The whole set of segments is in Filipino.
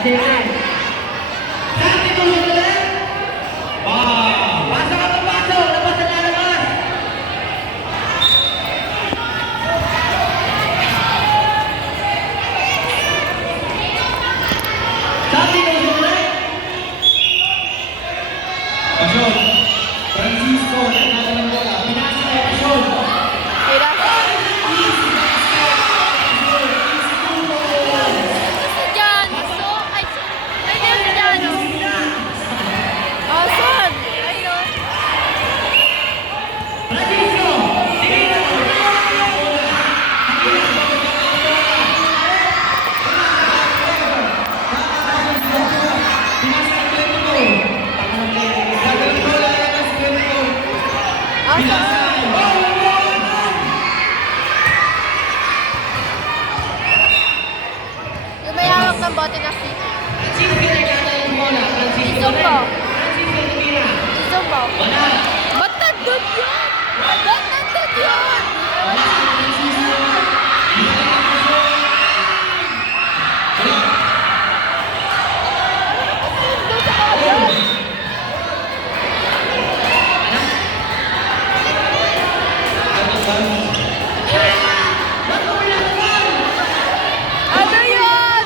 Second. Sabi ko ulit. Wow! Pasok ka ng pasok! Labas na lalabas! Sabi ko ulit. Pasok! Francisco, nagkakaroon ng bola. Pinasa kay Pasok! Yung may hawak ng bote na fit. Isong mo. Ba't nandun yun? Ba't nandun yun? Ano yun?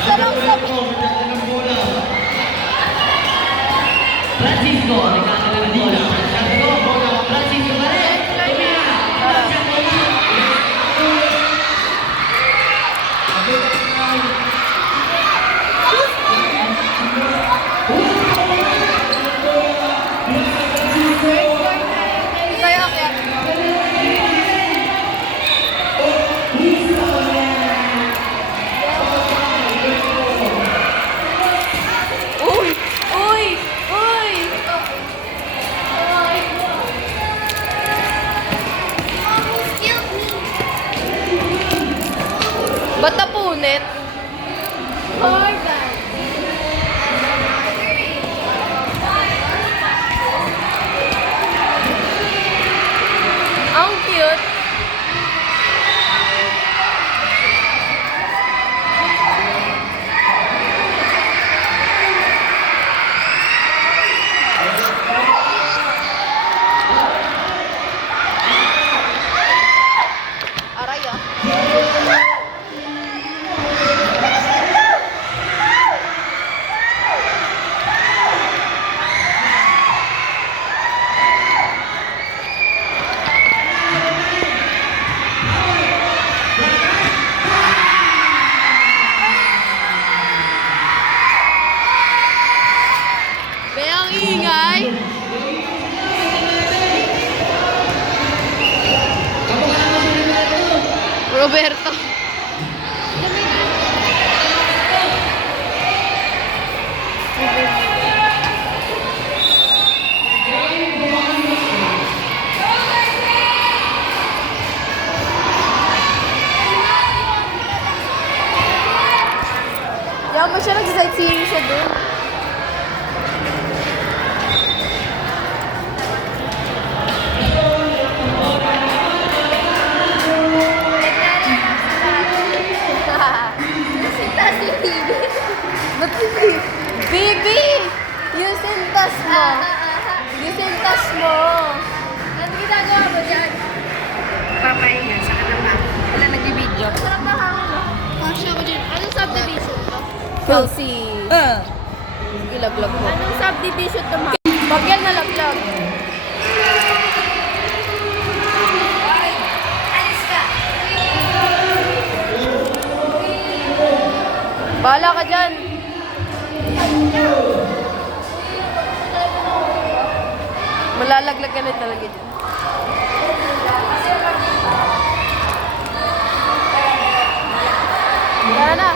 Sarang sabi. Francisco, nagkakaroon ng bola. Francisco pa rin. Kaya. Uy! Ba't napunit? Ang cute. Aray ah. Bayang ingay. Roberto. Yaman siya, nag-sightseeing siya doon. Ba't Bibi! Yung sintas mo. Yung sintas mo. Ano ginagawa mo dyan? Papahinga sa kanama. Wala nag-video. Sarap na hangin. Kasha ko dyan. Anong subdivision to? Kelsey. Ilaglag mo. Anong subdivision to, ma? Bagyan na laglag. Bahala ka dyan. Malalaglag ka na talaga dyan. Tara na.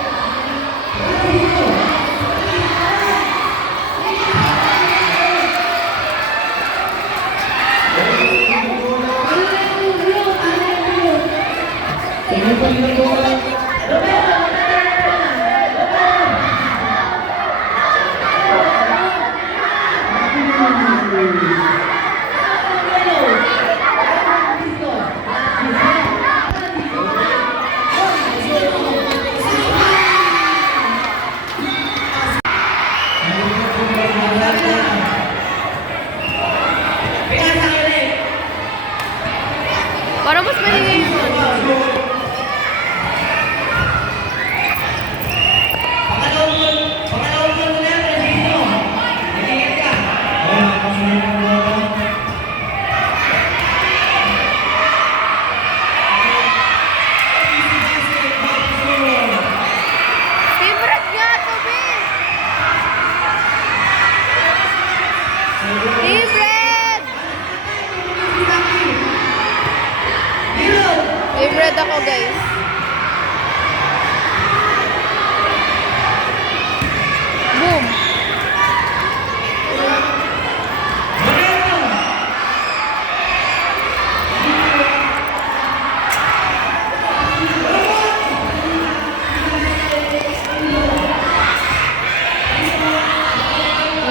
Para mas maingay yung ano. Pangalawang gol mo na yan, Regino. Mag-ingat ka. Ayan, nakasunod ang bola. Favorite nga to, be! Favorite! Favorite ako, guys. Boom!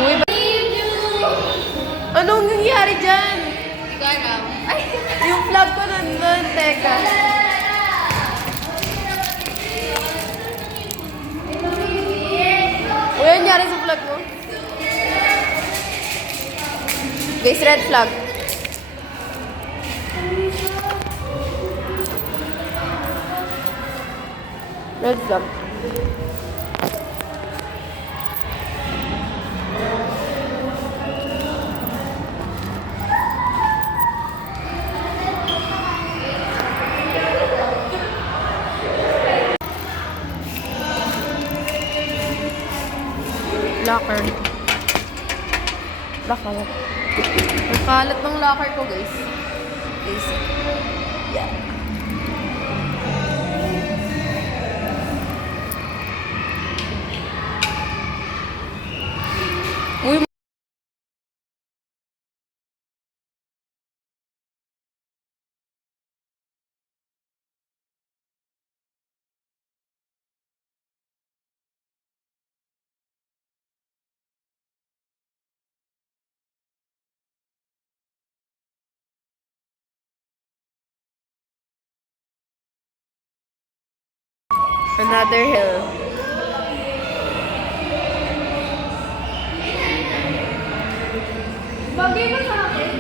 Uy, anong nangyari dyan? Hindi ko alam. Ay, yung flag ko nandun. Teka. Uy, ano nangyari sa flag mo? Guys, red flag. Red flag. Locker. Nakalat. Nakalat ng locker ko, guys. Guys. Yeah. Uy, another hill. Bagay mo sa akin?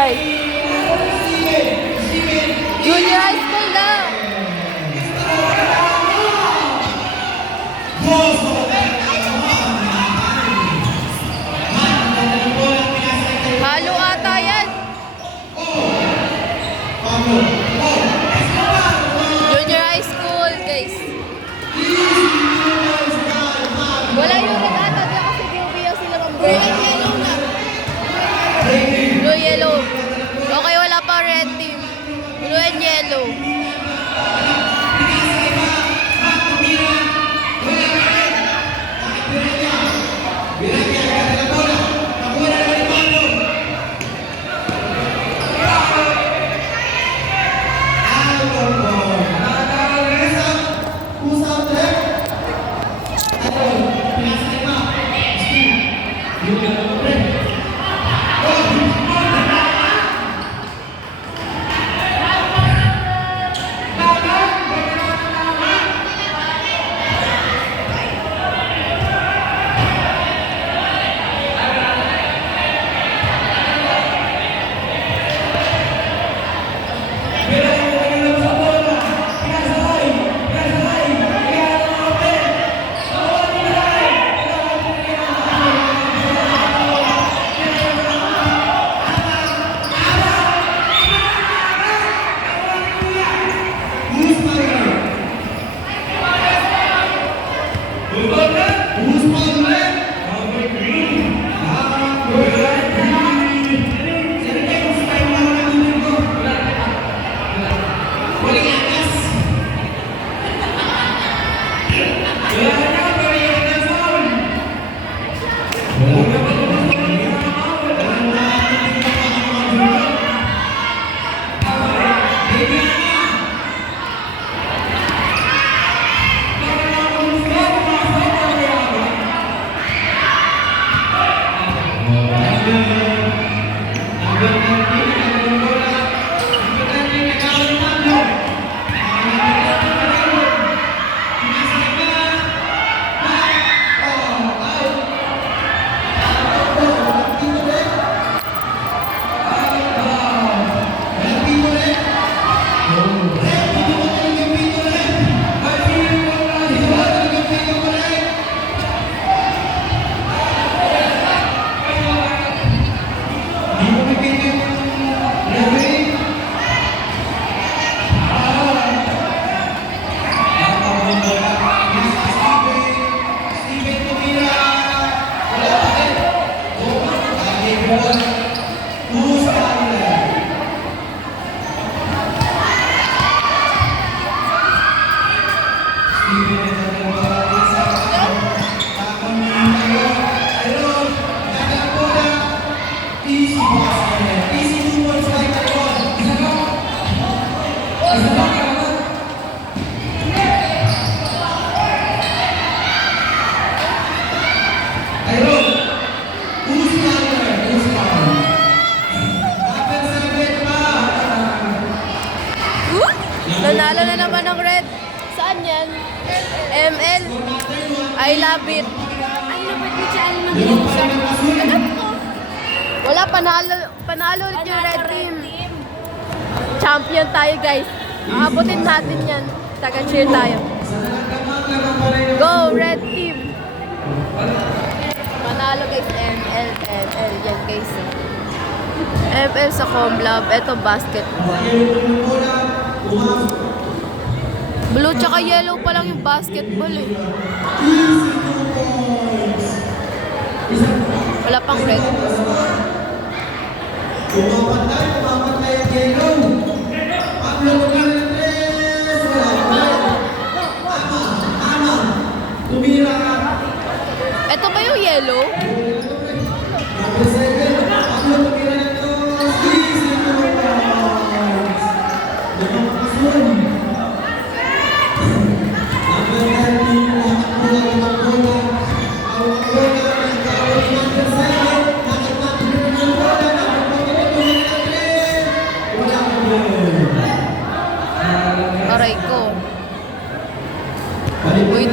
Ay. Junior high school na. Halo ata yan. Junior high school, guys. Wala yung red ata dyan kasi binubiyaw sila ng break. Blue, yellow. Okay, wala pa red team. Blue and yellow. Michelle. I love it. Ay, dapat Michelle mag-insert. Agad ko. Wala, panalo ulit yung red team. Champion tayo, guys. Aabutin natin yan. Taga-cheer tayo. Go, red team. Panalo, guys. ML. Yan, guys. ML sa Comlab. Ito, basketball. Blue tsaka yellow pa lang yung basketball eh. Wala pang red. Ito ba yung yellow? Aray ko. Uy,